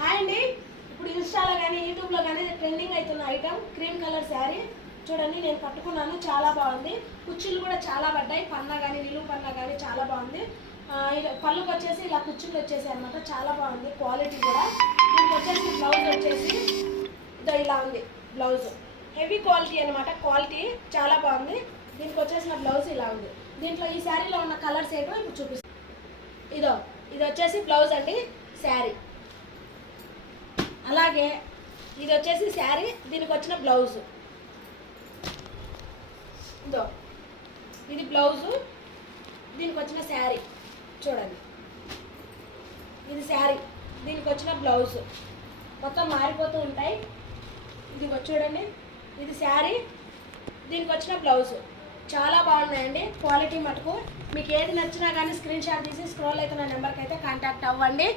Hi అండి. ఇప్పుడు ఇన్స్టాలో కానీ యూట్యూబ్లో కానీ ట్రెండింగ్ అవుతున్న ఐటమ్ క్రీమ్ కలర్ శారీ చూడండి. నేను కట్టుకున్నాను, చాలా బాగుంది. కుచ్చులు కూడా చాలా పడ్డాయి, పన్నా కానీ నిలువు పన్నా కానీ చాలా బాగుంది. పళ్ళుకి వచ్చేసి ఇలా కుచ్చులు వచ్చేసాయి అనమాట, చాలా బాగుంది క్వాలిటీ కూడా. దీనికి వచ్చేసి బ్లౌజ్ వచ్చేసి ఇలా ఉంది. బ్లౌజ్ హెవీ క్వాలిటీ అనమాట, క్వాలిటీ చాలా బాగుంది. దీనికి వచ్చేసిన బ్లౌజ్ ఇలా ఉంది. దీంట్లో ఈ శారీలో ఉన్న కలర్స్ ఏంటో ఇప్పుడు చూపిస్తాను. ఇది వచ్చేసి బ్లౌజ్ అండి, శారీ. అలాగే ఇది వచ్చేసి శారీ, దీనికి వచ్చిన బ్లౌజ్. ఇది బ్లౌజు, దీనికి వచ్చిన శారీ చూడండి. ఇది శారీ, దీనికి వచ్చిన బ్లౌజ్. మొత్తం మారిపోతూ ఉంటాయి. ఇది చూడండి, ఇది శారీ, దీనికి వచ్చిన బ్లౌజ్. చాలా బాగున్నాయండి క్వాలిటీ మటుకు. మీకు ఏది నచ్చినా కానీ స్క్రీన్ షాట్ తీసి స్క్రోల్ అవుతున్న నెంబర్కి అయితే కాంటాక్ట్ అవ్వండి.